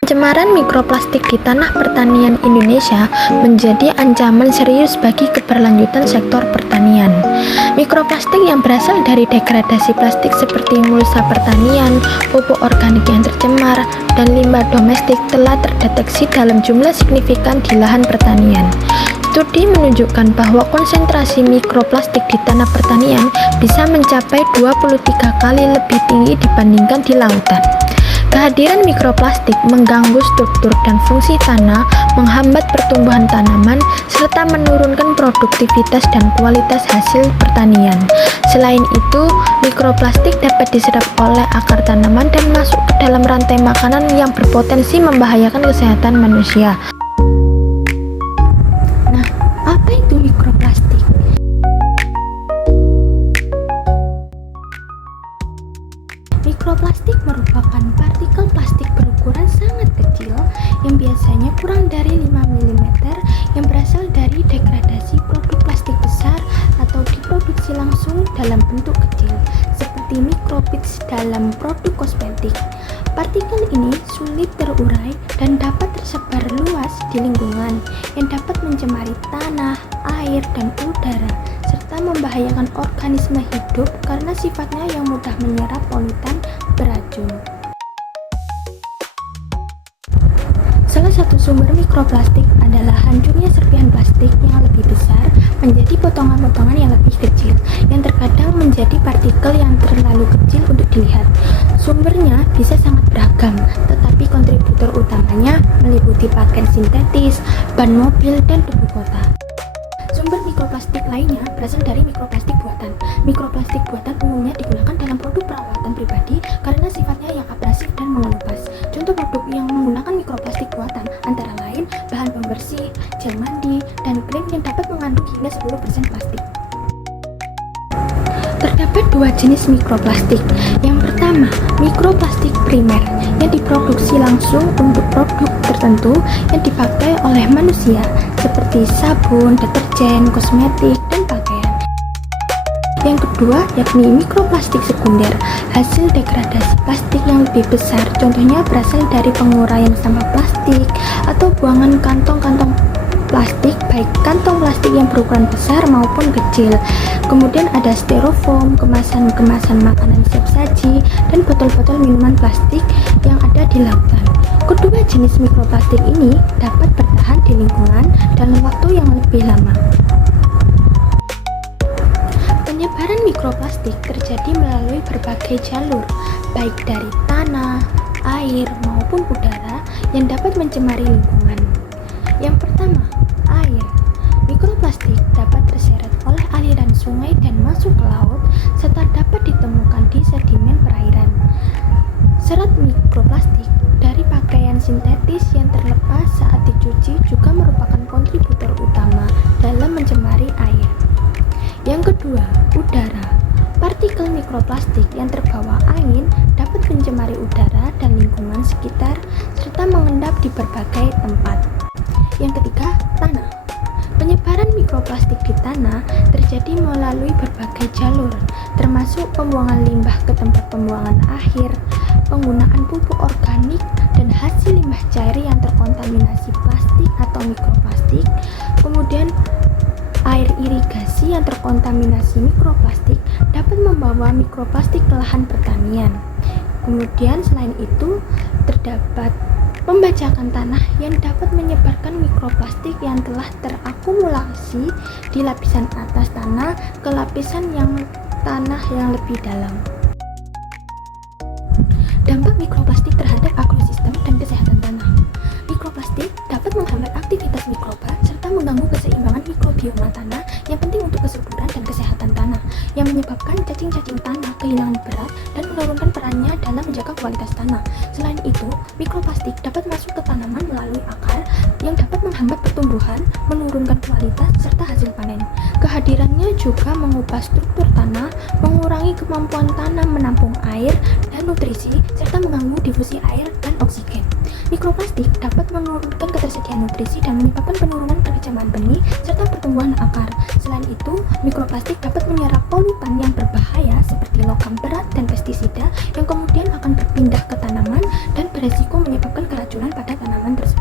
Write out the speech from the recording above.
Pencemaran mikroplastik di tanah pertanian Indonesia menjadi ancaman serius bagi keberlanjutan sektor pertanian. Mikroplastik yang berasal dari degradasi plastik seperti mulsa pertanian, pupuk organik yang tercemar, dan limbah domestik telah terdeteksi dalam jumlah signifikan di lahan pertanian. Studi menunjukkan bahwa konsentrasi mikroplastik di tanah pertanian bisa mencapai 23 kali lebih tinggi dibandingkan di lautan. Kehadiran mikroplastik mengganggu struktur dan fungsi tanah, menghambat pertumbuhan tanaman, serta menurunkan produktivitas dan kualitas hasil pertanian. Selain itu, mikroplastik dapat diserap oleh akar tanaman dan masuk ke dalam rantai makanan yang berpotensi membahayakan kesehatan manusia. Nah, apa itu mikroplastik? Mikroplastik merupakan partikel plastik berukuran sangat kecil yang biasanya kurang dari 5 mm yang berasal dari degradasi produk plastik besar atau diproduksi langsung dalam bentuk kecil seperti mikrobits dalam produk kosmetik. Partikel ini sulit terurai dan dapat tersebar luas di lingkungan yang dapat mencemari tanah, air, dan udara serta membahayakan organisme hidup karena sifatnya yang mudah menyerap polutan beracun. Salah satu sumber mikroplastik adalah hancurnya serpihan plastik yang lebih besar menjadi potongan-potongan yang lebih kecil, yang terkadang menjadi partikel yang terlalu kecil untuk dilihat. Sumbernya bisa sangat beragam, tetapi kontributor utamanya meliputi pakaian sintetis, ban mobil, dan debu kota. Sumber mikroplastik lainnya berasal dari mikroplastik buatan. Mikroplastik buatan umumnya digunakan dalam produk perawatan pribadi karena sifatnya yang abrasif dan mengelupas. Contoh produk yang menggunakan mikroplastik buatan antara lain bahan pembersih, gel mandi, dan krim yang dapat mengandung hingga 10% plastik. Terdapat dua jenis mikroplastik. Yang pertama, mikroplastik primer yang diproduksi langsung untuk produk tertentu yang dipakai oleh manusia seperti sabun, deterjen, kosmetik, dan pakaian. Yang kedua, yakni mikroplastik sekunder, hasil degradasi plastik yang lebih besar, contohnya berasal dari penguraian sampah plastik atau buangan kantong-kantong plastik, baik kantong plastik yang berukuran besar maupun kecil. Kemudian ada styrofoam, kemasan-kemasan makanan siap saji, dan botol-botol minuman plastik yang ada di lautan. Kedua jenis mikroplastik ini dapat bertahan di lingkungan dalam waktu yang lebih lama. Penyebaran mikroplastik terjadi melalui berbagai jalur, baik dari tanah, air, maupun udara yang dapat mencemari lingkungan. Yang pertama, air. Mikroplastik dapat terseret oleh aliran sungai dan masuk ke laut, serta dapat ditemukan di sedimen perairan. Serat mikroplastik dari pakaian sintetis yang terlepas saat dicuci juga merupakan kontributor utama dalam mencemari air. Yang kedua, udara. Partikel mikroplastik yang terbawa angin dapat mencemari udara dan lingkungan sekitar serta mengendap di berbagai tempat. Yang ketiga, tanah. Penyebaran mikroplastik di tanah terjadi melalui berbagai jalur, termasuk pembuangan limbah ke tempat pembuangan akhir, penggunaan pupuk organik, dan hasil limbah cair yang terkontaminasi plastik atau mikroplastik. Kemudian, air irigasi yang terkontaminasi mikroplastik dapat membawa mikroplastik ke lahan pertanian. Kemudian, selain itu, terdapat pembajakan tanah yang dapat menyebarkan mikroplastik yang telah terakumulasi di lapisan atas tanah ke lapisan tanah yang lebih dalam. Dampak mikroplastik terhadap ekosistem dan kesehatan tanah. Mikroplastik dapat menghambat aktivitas mikroba serta mengganggu keseimbangan mikrobioma tanah yang penting untuk kesuburan dan kesehatan tanah, yang menyebabkan cacing-cacing tanah kehilangan berat dan menurunkan perannya dalam menjaga kualitas tanah. Selain itu, mikroplastik dapat masuk ke tanaman melalui akar yang dapat menghambat pertumbuhan, menurunkan kualitas serta hasil panen. Kehadirannya juga mengubah struktur tanah, mengurangi kemampuan tanah menampung air dan nutrisi, serta mengganggu difusi air dan oksigen. Mikroplastik dapat menurunkan ketersediaan nutrisi dan menyebabkan penurunan perkecambahan benih serta pertumbuhan akar. Selain itu, mikroplastik dapat menyerap polutan yang berbahaya seperti logam berat dan pestisida. yang kemudian akan berpindah ke tanaman dan beresiko menyebabkan keracunan pada tanaman tersebut.